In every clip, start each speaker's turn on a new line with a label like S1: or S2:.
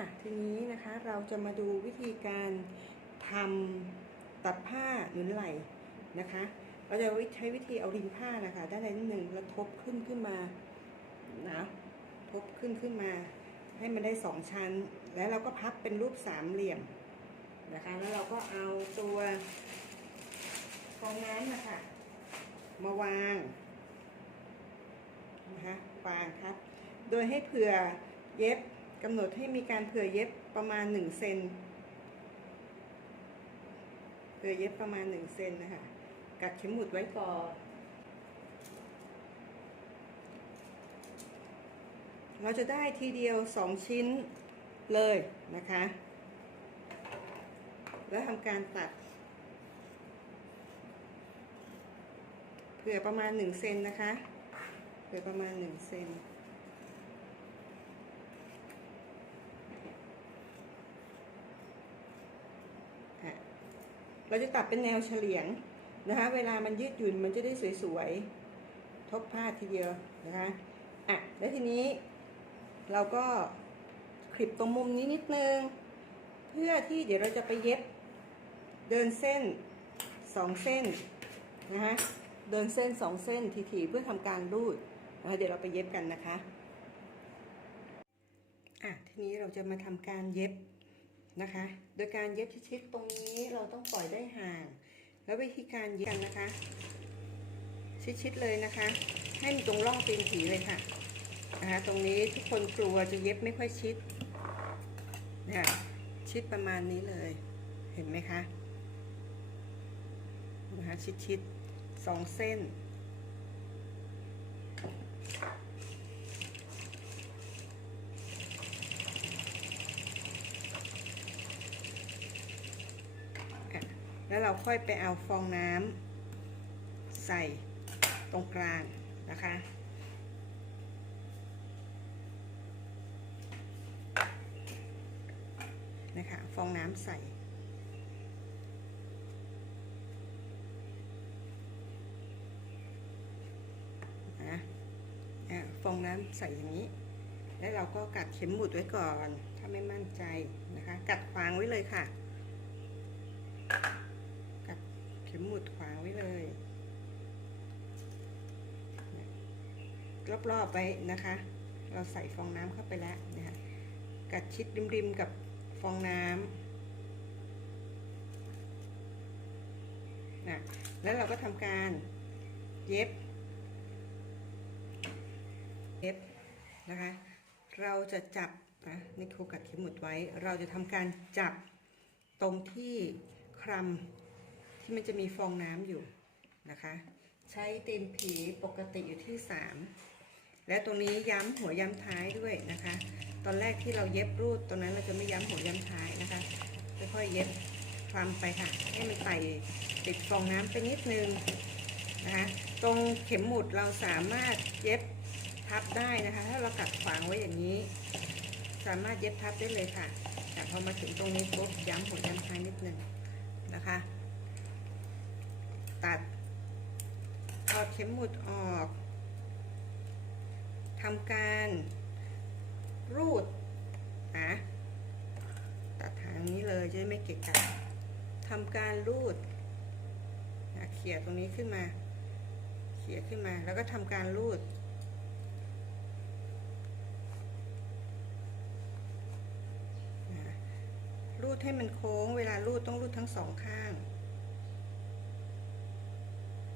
S1: อะทีนี้นะคะเราจะมาดูวิธีการทำตัดผ้าหนุนไหล่นะคะ เราจะใช้วิธีเอาริมผ้านะคะ ด้านในนิดหนึ่งแล้วทบขึ้นขึ้นมานะทบขึ้นขึ้นมา ให้มันได้สองชั้น แล้วเราก็พับเป็นรูปสามเหลี่ยมนะคะ แล้วเราก็เอาตัวฟองน้ำนะคะมาวางนะคะวางครับ โดยให้เผื่อเย็บ กำหนดให้มีการเผื่อเย็บประมาณ1เซนเผื่อเย็บประมาณ1เซนนะคะกัดเข็มหมุดไว้ก่อนเราจะได้ทีเดียว 2 ชิ้นเลยนะคะ แล้วทำการตัด เผื่อประมาณ 1 เซนนะคะ เผื่อประมาณ 1 เซน เราจะตัดเป็นแนวเฉลียงนะคะ เวลามันยืดหยุ่นมันจะได้สวยๆ ทบผ้าทีเดียวนะคะอะแล้วทีนี้เราก็คลิปตรงมุมนี้นิดนึง เพื่อที่เดี๋ยวเราจะไปเย็บเดินเส้นสองเส้นนะคะเดินเส้นสองเส้นทีๆเพื่อทำการรูดนะคะเดี๋ยวเราไปเย็บกันนะคะอะทีนี้เราจะมาทำการเย็บ นะคะ โดยการเย็บชิดๆตรงนี้เราต้องปล่อยได้ห่าง แล้ววิธีการเย็บกันนะคะ ชิดๆเลยนะคะ ให้มีตรงร่องตีนผีเลยค่ะนะคะตรงนี้ทุกคนกลัวจะเย็บไม่ค่อยชิดนี่ยชิดประมาณนี้เลย เห็นไหมคะนะคะชิดๆสองเส้น แล้วเราค่อยไปเอาฟองน้ำใส่ตรงกลางนะคะนะคะฟองน้ำใส่ นะฟองน้ำใส่อย่างนี้ แล้วเราก็กัดเข็มหมุดไว้ก่อน ถ้าไม่มั่นใจนะคะ กัดขวางไว้เลยค่ะ กัดเข็ มหมุดขวางไว้เลย รอบๆไว้นะคะ เราใส่ฟองน้ำเข้าไปแล้วนะคะกัดชิดริมๆกับฟองน้ำนะแล้วเราก็ทำการเย็บ เย็บนะคะ เราจะจับนะนี่ครูกัดเข็มหมุดไว้ เราจะทำการจับตรงที่คลำ ที่มันจะมีฟองน้ำอยู่นะคะ ใช้ตีนผีปกติอยู่ที่ 3 และตรงนี้ย้ำหัวย้ำท้ายด้วยนะคะ ตอนแรกที่เราเย็บรูดตรงนั้นเราจะไม่ย้ำหัวย้ำท้ายนะคะค่อยๆเย็บคลำไปค่ะ ให้มันไต่ติดฟองน้ำไปนิดนึงนะคะตรงเข็มหมุดเราสามารถเย็บทับได้นะคะ ถ้าเรากัดขวางไว้อย่างนี้ สามารถเย็บทับได้เลยค่ะ แต่พอมาถึงตรงนี้ปุ๊บย้ำหัวย้ำท้ายนิดนึงนะคะ ตัด ถอดเข็มหมุดออกทำการรูดนะตัดทางนี้เลยจะไม่เกะกะทำการรูดนะเขี่ยตรงนี้ขึ้นมา เขี่ยขึ้นมาแล้วก็ทำการรูด รูดให้มันโค้ง เวลารูดต้องรูดทั้งสองข้าง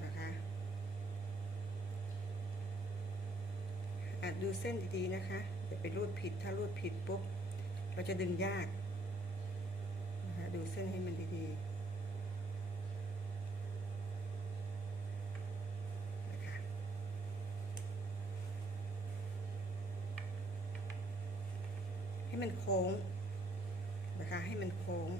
S1: นะคะ ดูเส้นดีๆนะคะอย่าไปรูดผิดถ้ารูดผิดปุ๊บเราจะดึงยากนะคะดูเส้นให้มันดีๆนะคะให้มันโค้งนะคะให้มันโค้ง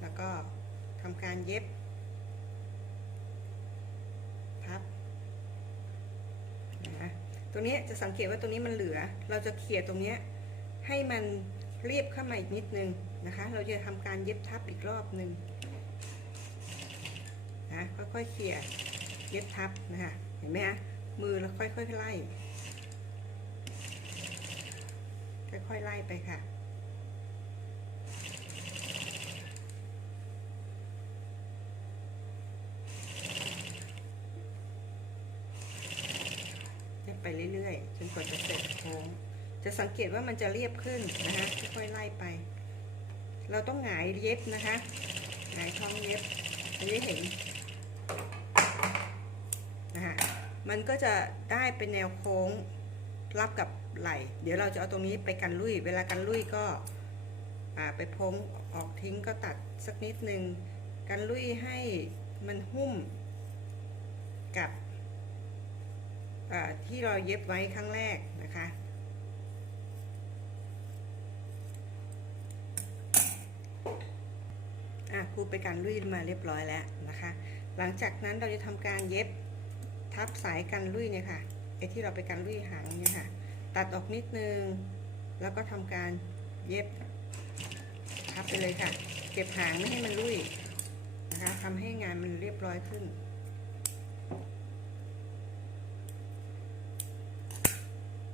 S1: แล้วก็ทำการเย็บนะ ตรงนี้จะสังเกตว่าตรงนี้มันเหลือ เราจะเขี่ยตรงนี้ให้มันเรียบเข้ามาอีกนิดนึงนะคะ เราจะทำการเย็บทับอีกรอบหนึ่งนะค่อยๆเขี่ยเย็บทับนะคะเห็นไหมคะมือเราค่อยๆไล่ค่อยๆไล่ไปค่ะ เล่นไปเรื่อยๆจนกว่าจะเสร็จโค้ง จะสังเกตว่ามันจะเรียบขึ้นนะคะค่อยๆไล่ไป เราต้องหงายเย็บนะคะหงายท้องเย็บอันนี้เห็นนะคะมันก็จะได้เป็นแนวโค้งรับกับไหล่เดี๋ยวเราจะเอาตรงนี้ไปกันลุย เวลากันลุยก็ไปพ้งออกทิ้งก็ตัดสักนิดนึงกันลุยให้มันหุ้มกับ ที่เราเย็บไว้ครั้งแรกนะคะ อะครูไปการลุยมาเรียบร้อยแล้วนะคะ หลังจากนั้นเราจะทำการเย็บทับสายกันลุยเนี่ยค่ะไอที่เราไปกันลุยหางเนี่ยค่ะ ตัดออกนิดนึง แล้วก็ทำการเย็บทับไปเลยค่ะ เก็บหางไม่ให้มันลุยนะคะทำให้งานมันเรียบร้อยขึ้น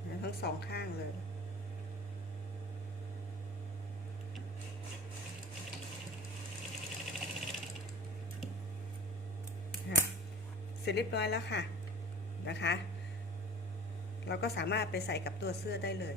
S1: นะ ทั้งสองข้างเลยค่ะเสร็จเรียบร้อยแล้วค่ะนะคะ เราก็สามารถไปใส่กับตัวเสื้อได้เลย